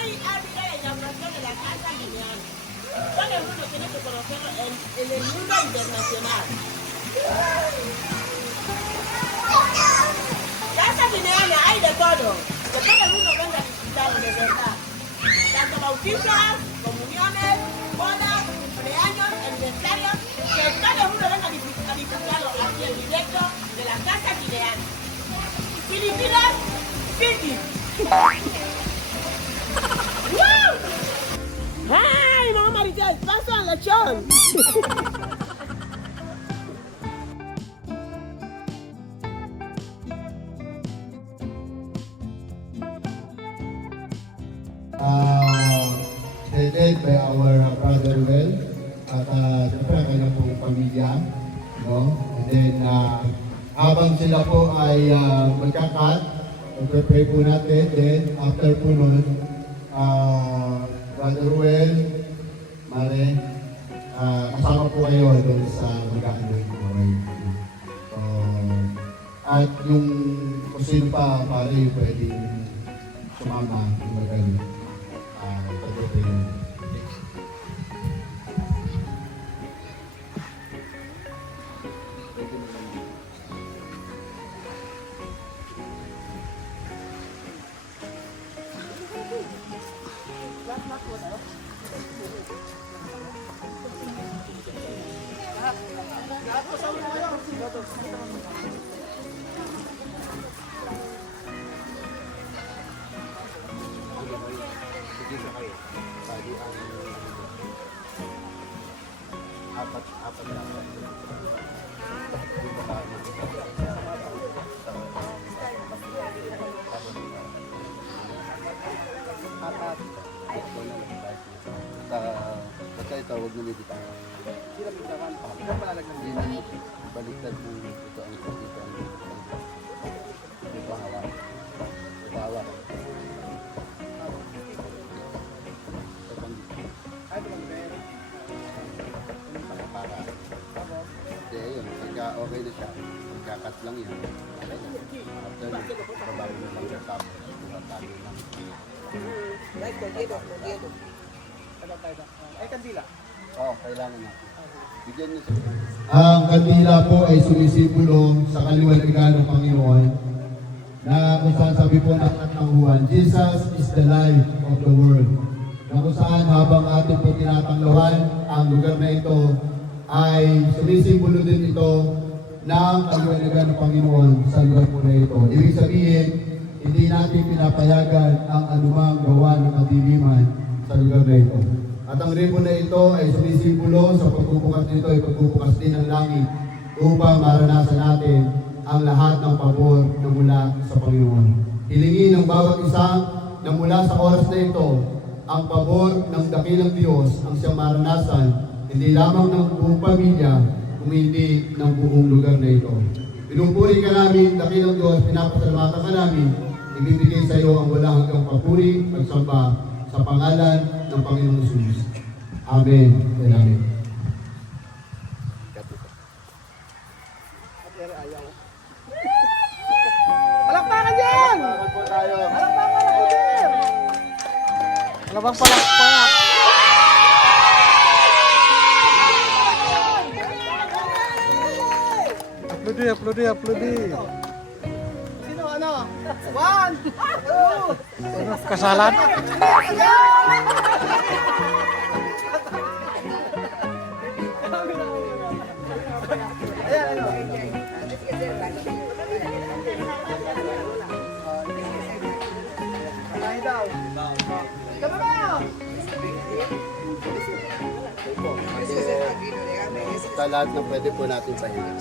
Hoy abriré la inauguración de la Casa Guineana. Todo el mundo tiene que conocerlo en el mundo internacional. Casa Guineana hay de todo. Que todo el mundo venga a visitarlo de verdad. Tanto bautizos, comuniones, bodas, cumpleaños, aniversarios. Que todo el mundo venga a visitarlo aquí en directo de la Casa Guineana. Filipinas, Fiji. ¡Ay, mamá Maritel! ¡Paso al lechón! Headed by our brother Well at siyempre ang kanyang pong pamilya. No? And then, habang sila po ay magkakat, mag-pray po natin. Then, after po nun, Brother Well, Mare, kasama po kayo doon sa mag-anoint po kayo. At yung kung sino pa pare pwedeng sumama yung magaling. Pag-pray. Basta ito, huwag nyo dito. Sila pintawan. Sila palalagnan dito. Baliktad mo ito ang ito. Ito hawak. Ito hawak. Ito pang dito. Ay, ito pang dito. Para. Hindi, yun. Pagka okay na siya. Pagkakat lang yan. Okay na. After yun, pabago na lang yung tapos. Tabi lang. Right, Cordedo. Ay, kandila. Oo, kailangan natin. Bigyan niyo siya. Ang kandila po ay sumisimbolo sa kaliwaligan ng Panginoon na kung saan sabi po ng Juan, Jesus is the light of the world. Na kung saan habang atin po tinatanglawan ang lugar na ito ay sumisimbolo din ito ng kaliwaligan ng Panginoon sa lugar po na ito. Ibig sabihin, hindi natin pinapayagan ang anumang gawa ng kadiliman sa lugar na ito. At ang ribbon na ito ay sumisimbolo sa pagbubukas nito ay pagbubukas din ng langit upang maranasan natin ang lahat ng pabor na mula sa Panginoon. Hilingin ng bawat isa na mula sa oras na ito ang pabor ng dakilang Diyos ang siyang maranasan hindi lamang ng buong pamilya kung hindi ng buong lugar na ito. Pinupuri ka namin, dakilang Diyos, pinapasalamatan ka namin, ibibigay sa iyo ang walang hanggang papuri at samba sa pangalan ng Panginoong Jesus. Amen. Amen. Palakpakan yan! Palakpakan po tayo. Palakpakan ako din! Palabang palakpak! Aplodi. Sino ano? 1, 2, kasalan? Ayan, ano? Kanahin daw. Tama ba? Sa lahat na pwede po natin pahinga.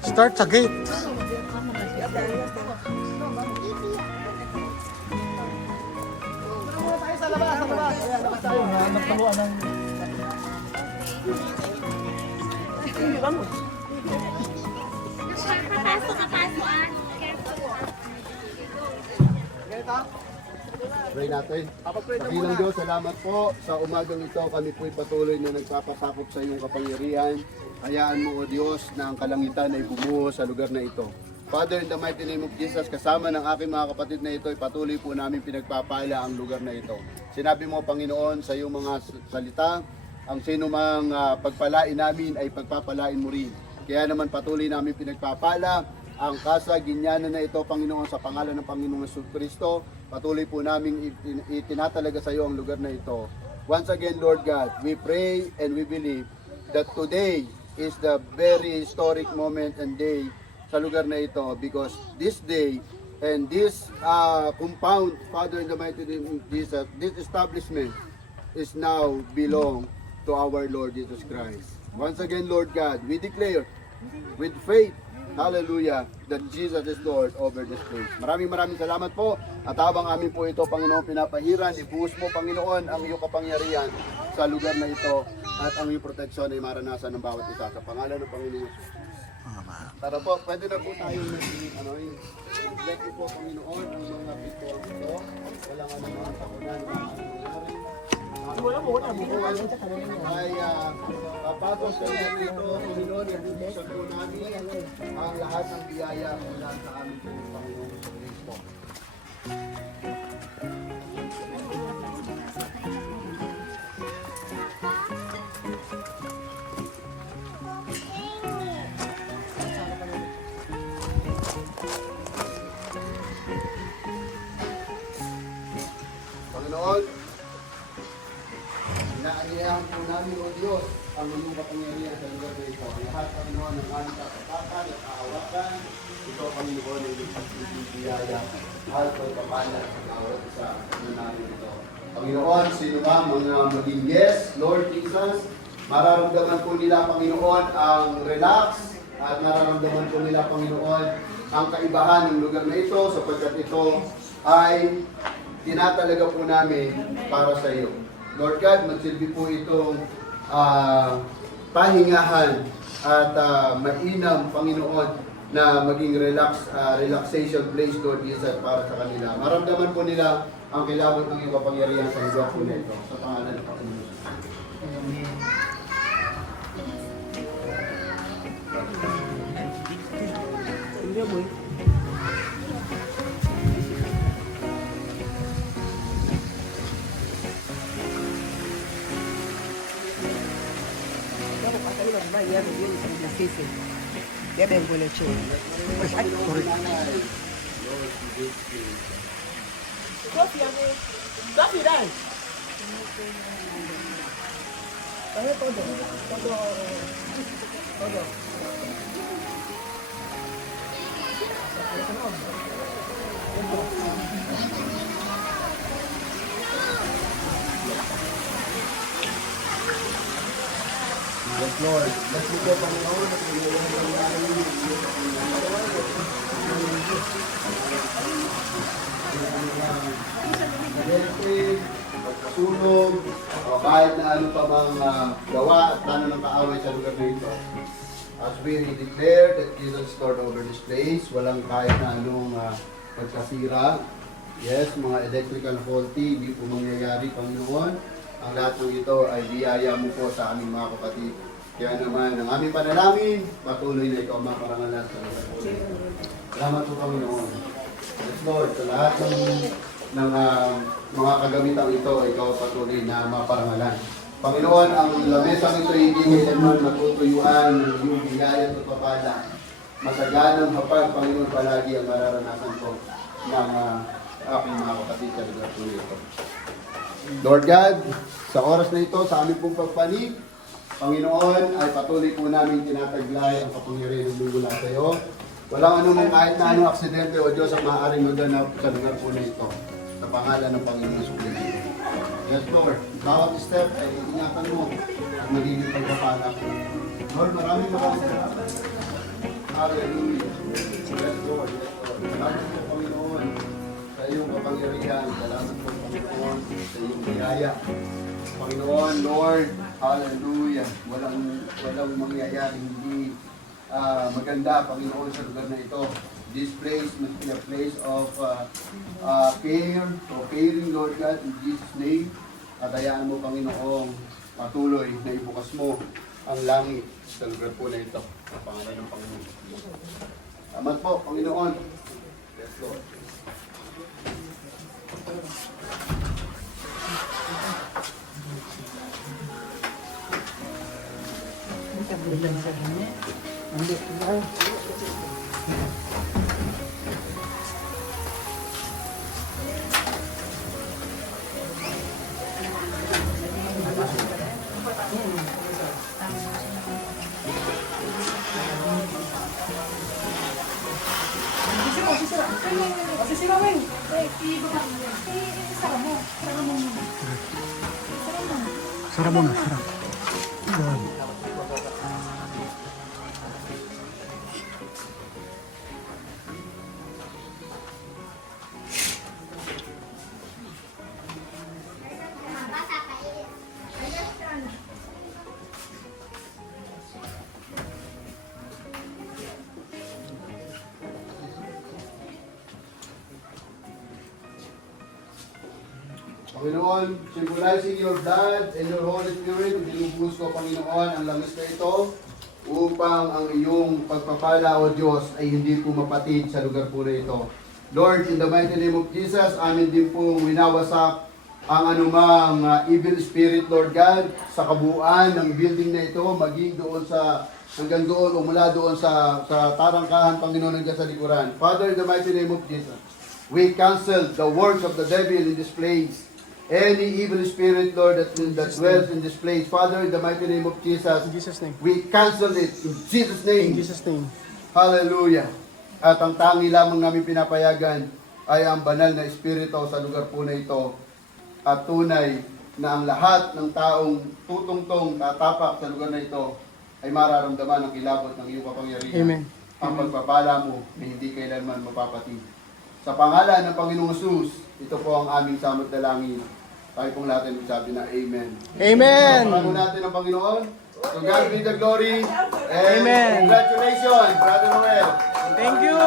Start sa gate. Sa labas. Ayan, labas tayo. Nagpaluan ng... Papasok ah. Ganito? Pray natin. Dakilang Diyos, salamat po sa umagang ito. Kami po'y patuloy na nagpapasakop sa iyong kapangyarihan. Hayaan mo, O Diyos, na ang kalangitan ay bumuho sa lugar na ito. Father, in the mighty name of Jesus, kasama ng aking mga kapatid na ito, patuloy po namin pinagpapala ang lugar na ito. Sinabi mo, Panginoon, sa iyong mga salita, ang sino mang pagpalain namin ay pagpapalain mo rin. Kaya naman patuloy namin pinagpapala ang kasaginyanan na ito, Panginoon, sa pangalan ng Panginoong Jesucristo. Patuloy po namin itinatalaga sa iyo ang lugar na ito. Once again, Lord God, we pray and we believe that today is the very historic moment and day sa lugar na ito, because this day and this compound, Father, in the mighty name of Jesus, this establishment is now belong to our Lord Jesus Christ. Once again, Lord God, we declare with faith, hallelujah, that Jesus is Lord over this place. Maraming salamat po. At habang amin po ito, Panginoon, pinapahiran, ibuhos mo, Panginoon, ang iyong kapangyarihan sa lugar na ito at ang iyong proteksyon ay maranasan ng bawat isa. Sa pangalan ng Panginoon Jesus. Tara po, pwede na po tayo bless po, Panginoon, ang mga people ito. Walang anumang takunan na nangyari. Ay papagos sa iyo ito, Panginoon, ibubuksan po namin ang lahat ng biyaya mula sa amin po, Panginoon Kristo. Panginoon, inaanyayahan po namin, O Diyos, ang iyong kapangyarihan sa lugar na ito. Ang lahat, Panginoon, ng aming kapatakan at kahawakan, ito, Panginoon, ay biyaya at pagpapala sa bawat isa na namin ito. Panginoon, sino ba mga maging guest, Lord Jesus, mararamdaman po nila, Panginoon, ang relax at mararamdaman po nila, Panginoon, ang kaibahan ng lugar na ito sapagkat ito ay tinatalaga po namin para sa iyo. Lord God, magsilbi po itong pahingahan at mainam, Panginoon, na maging relaxation place, Lord Jesus, para sa kanila. Maramdaman po nila ang kilabot ng iyong kapangyarihan sa lugar po na ito. Sa pangalan ng Panginoon. Ya vengo el hecho. Pues ay, corre. Copy that. Todo. Yes, Lord. Let's look at Panginoon at pagkasunog, o kahit na ano pa mang gawa at plano ng kaaway sa lugar na ito. As we declare that Jesus is Lord over this place, walang kahit na anong pagkasira. Yes, mga electrical faulty, hindi po mangyayari, Panginoon. Ang lahat ng ito ay biyaya mo po sa aming mga kapatid. Kaya naman, ang aming panalangin, patuloy na ikaw makarangalan sa lugar po. Salamat po, Panginoon. Yes, Lord, sa lahat ng mga kagamitang ito, ikaw patuloy na maparangalan. Panginoon, ang lamesang ito hindi kailanman matutuyuan ng iyong biyaya at papala. Masaganang hapag, Panginoon, palagi ang mararanasan ko ng aking mga kapatid sa lugar po ito. Lord God, sa oras na ito, sa aming pong pagpanik, Panginoon, ay patuloy po namin tinataglay ang kapangyarihan ng mula sa iyo. Walang anumang kahit na anong aksidente o Diyos ang maaaring maganap sa lugar po na ito. Sa pangalan ng Panginoon Jesucristo. Yes, Lord. Bawat step ay ingatan mo at magiging pagpapala. Lord, maraming salamat. Hallelujah. Yes, Lord. Salamat po, Panginoon, sa iyong kapangyarihan. Salamat po, Panginoon, sa iyong biyaya. Panginoon, Lord, hallelujah. Walang mangyayari hindi maganda, Panginoon, sa lugar na ito. This place must be a place of care, or caring, Lord God, in Jesus' name. At hayaan mo, Panginoong, patuloy na ibukas mo ang langit sa lugar po na ito. Sa pangalan ng Panginoon. Salamat po, Panginoon. Yes, Lord. Sarap mo na, sarap. Panginoon, symbolizing your blood and your Holy Spirit, binubus ko, Panginoon, ang langis na ito upang ang iyong pagpapala, O Diyos, ay hindi po mapatid sa lugar po na ito. Lord, in the mighty name of Jesus, amin din po winawasak ang anumang evil spirit, Lord God, sa kabuuan ng building na ito, maging doon sa hanggang doon o mula doon sa tarangkahan, Panginoon, hanggang sa likuran. Father, in the mighty name of Jesus, we cancel the works of the devil in this place. Any evil spirit, Lord, that dwells in this place. Father, in the mighty name of Jesus, In Jesus' name. we cancel it in Jesus' name. In Jesus' name. Hallelujah. At ang tangi lamang namin pinapayagan ay ang banal na espiritu sa lugar po na ito. At tunay na ang lahat ng taong tutungtong tatapak sa lugar na ito ay mararamdaman ang kilabot ng iyong kapangyarihan. Amen. Ang pagpapala mo na hindi kailanman mapapatid. Sa pangalan ng Panginoong Hesus, ito po ang aming samot dalangin. Tayo pong lahat ay magsabi na Amen. Amen. Pagpapala natin ang Panginoon. To God be the glory. And Amen. congratulations, Brother Noel. Thank you.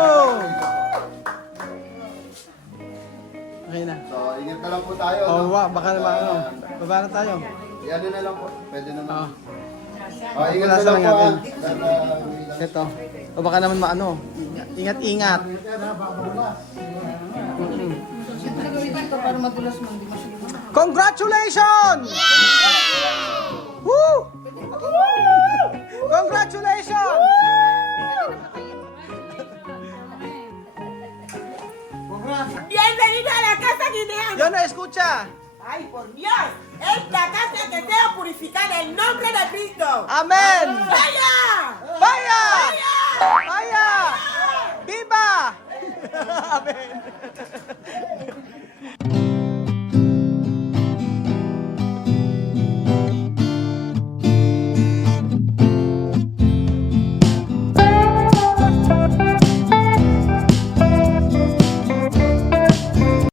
Okay na. So, ingat na lang po tayo. Oh, baka naman ano. Baba na tayo. Yan na lang po. Pwede naman. Ah. Ingat na Punasan lang lang po. natin. Ito. O baka naman maano. Ingat-ingat. Congratulations! Woo! Congratulations! Bienvenido a la casa guineana. Yo no escucha. Ay, por Dios. Esta casa que sea purificada en nombre de Cristo. Amen. ¡Vaya! Fire!